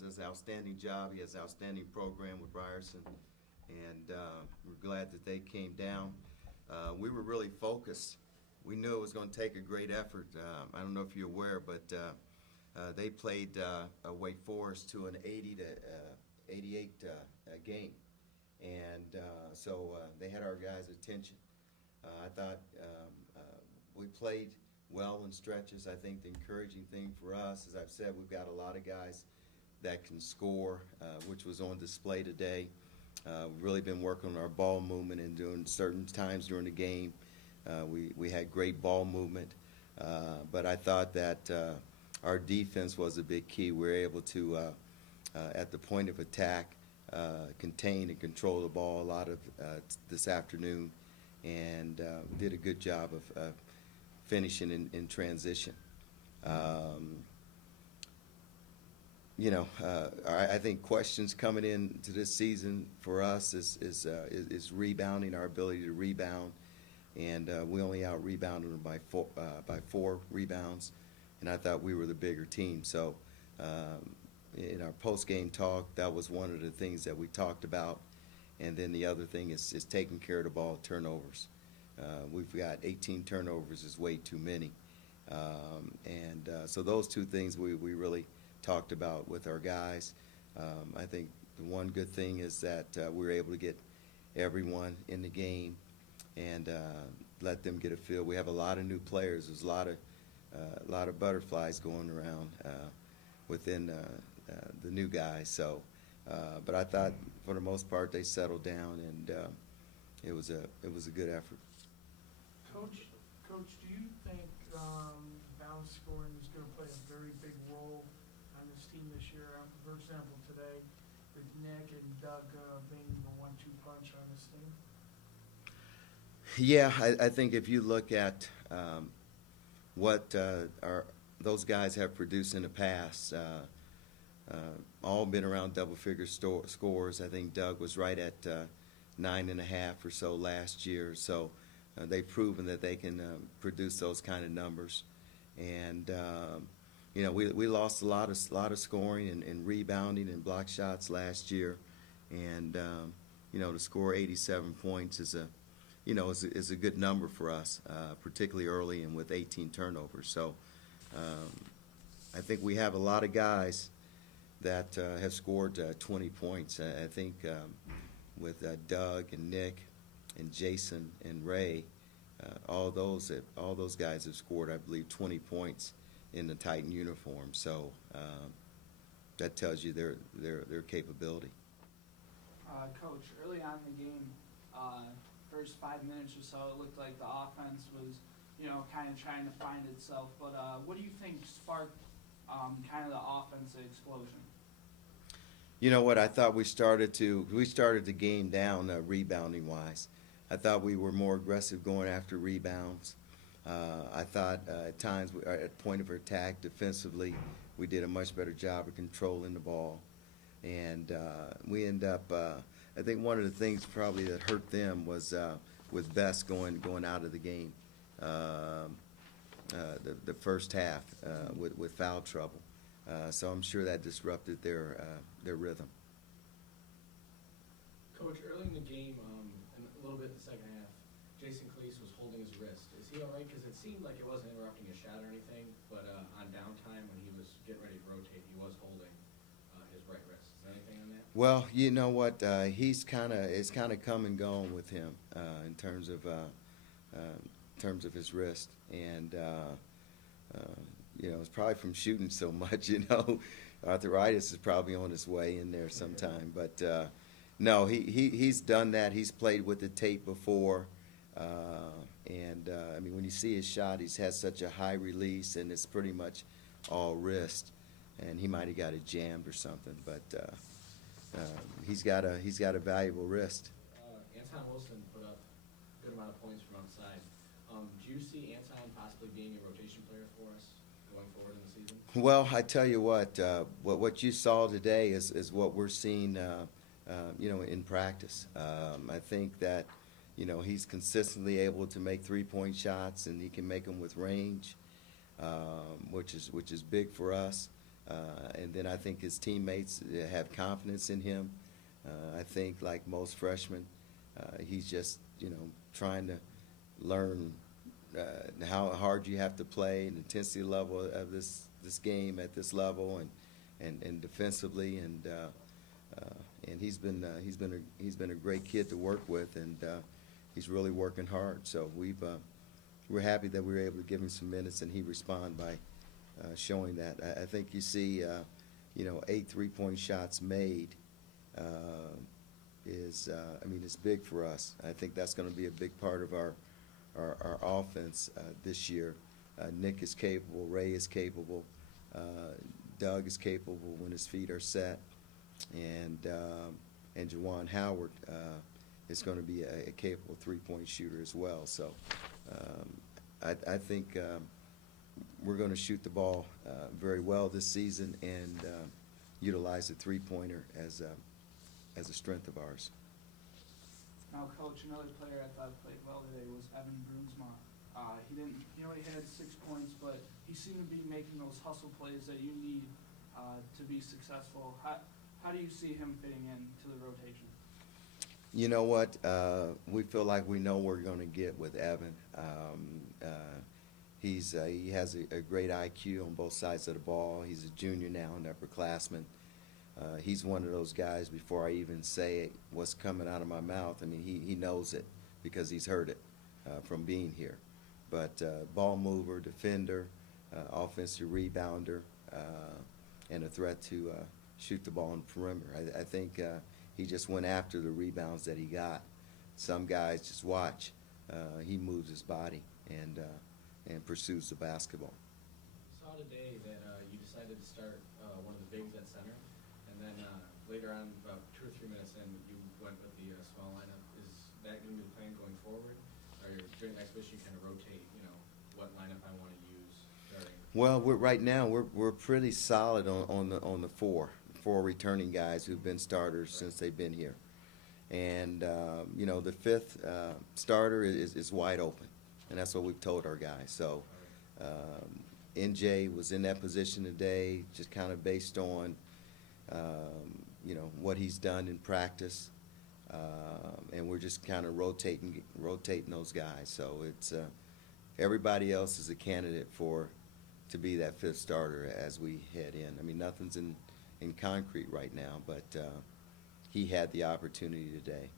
does an outstanding job. He has an outstanding program with Ryerson, and we're glad that they came down. We were really focused. We knew it was going to take a great effort. I don't know if you're aware, but they played Wake Forest to an 80 to 88 game, and so they had our guys' attention. I thought we played well in stretches. I think the encouraging thing for us, as I've said, we've got a lot of guys that can score, which was on display today. We've really been working on our ball movement and doing certain times during the game. We had great ball movement, but I thought that our defense was a big key. We were able to, at the point of attack, contain and control the ball a lot of this afternoon, and did a good job of finishing in transition. I think questions coming into this season for us is rebounding, our ability to rebound, and we only out-rebounded them by four rebounds, and I thought we were the bigger team. So in our post-game talk, that was one of the things that we talked about, and then the other thing is taking care of the ball, turnovers. We've got 18 turnovers is way too many. So those two things we really talked about with our guys. I think the one good thing is that we were able to get everyone in the game and let them get a feel. We have a lot of new players. There's a lot of butterflies going around within the new guys. So, but I thought for the most part they settled down, and it was a good effort. Coach, do you think bounce scoring is going to play a very big role on this team this year? For example, today with Nick and Doug being the 1-2 punch on this team. Yeah, I think if you look at what those guys have produced in the past, all been around double-figure scores. I think Doug was right at 9.5 or so last year. So they've proven that they can produce those kind of numbers. And we lost a lot of scoring and rebounding and block shots last year. And to score 87 points is a good number for us, particularly early and with 18 turnovers. So I think we have a lot of guys that have scored 20 points. I think with Doug and Nick and Jason and Ray, all those guys have scored, I believe, 20 points in the Titan uniform. So that tells you their capability. Coach, early on in the game, first 5 minutes or so, it looked like the offense was, kind of trying to find itself. But what do you think sparked kind of the offensive explosion? You know what? I thought we started the game down rebounding wise. I thought we were more aggressive going after rebounds. I thought at times at point of attack defensively, we did a much better job of controlling the ball, and we end up. I think one of the things probably that hurt them was with Best going out of the game, the first half with foul trouble. So I'm sure that disrupted their rhythm. Coach, early in the game, and a little bit in the second half, Jason Cleese was holding his wrist. Is he all right? Because it seemed like it wasn't interrupting his shot or anything, but on downtime when he was getting ready to rotate, he was holding his right wrist. Is there anything on that? Well, you know what? It's kind of come and gone with him in terms of his wrist, and it's probably from shooting so much. Arthritis is probably on its way in there sometime. But no, he's done that. He's played with the tape before, and when you see his shot, he's had such a high release, and it's pretty much all wrist, and he might have got it jammed or something. But he's got a valuable wrist. Anton Wilson put up a good amount of points from outside. Do you see Anton possibly being a rotation player for us going forward in the season? Well, I tell you what you saw today is what we're seeing, in practice. I think that, he's consistently able to make three-point shots, and he can make them with range, which is big for us. And then I think his teammates have confidence in him. I think, like most freshmen, he's just, trying to learn how hard you have to play and intensity level of this game at this level, and defensively, and he's been a great kid to work with, and he's really working hard. So we're happy that we were able to give him some minutes, and he responded by showing that. I think you see 8 3-point shots made it's big for us. I think that's going to be a big part of our offense this year. Nick is capable, Ray is capable, Doug is capable when his feet are set, and Jawan Howard is going to be a capable 3-point shooter as well. So I think we're going to shoot the ball very well this season and utilize the 3-pointer as a strength of ours. Now, Coach, another player I thought played well today was Evan Brunsma. He only had 6 points, but he seemed to be making those hustle plays that you need to be successful. How do you see him fitting into the rotation? You know what? We feel like we know what we're going to get with Evan. He has a great IQ on both sides of the ball. He's a junior now, an upperclassman. He's one of those guys, before I even say what's coming out of my mouth, he knows it because he's heard it from being here. But ball mover, defender, offensive rebounder, and a threat to shoot the ball on the perimeter. I think he just went after the rebounds that he got. Some guys just watch. He moves his body and pursues the basketball. Saw today that you decided to start one of the bigs at center, and then later on, about 2 or 3 minutes in, you went with the small lineup. Is that going to be the plan going forward? Or during the exhibition, you kind of rotate, what lineup I want to use during? Well, right now we're pretty solid on the four returning guys who've been starters since they've been here, and the fifth starter is wide open, and that's what we've told our guys. So NJ was in that position today, just kind of based on what he's done in practice, and we're just kind of rotating those guys. So it's everybody else is a candidate to be that fifth starter as we head in. Nothing's in concrete right now, but he had the opportunity today.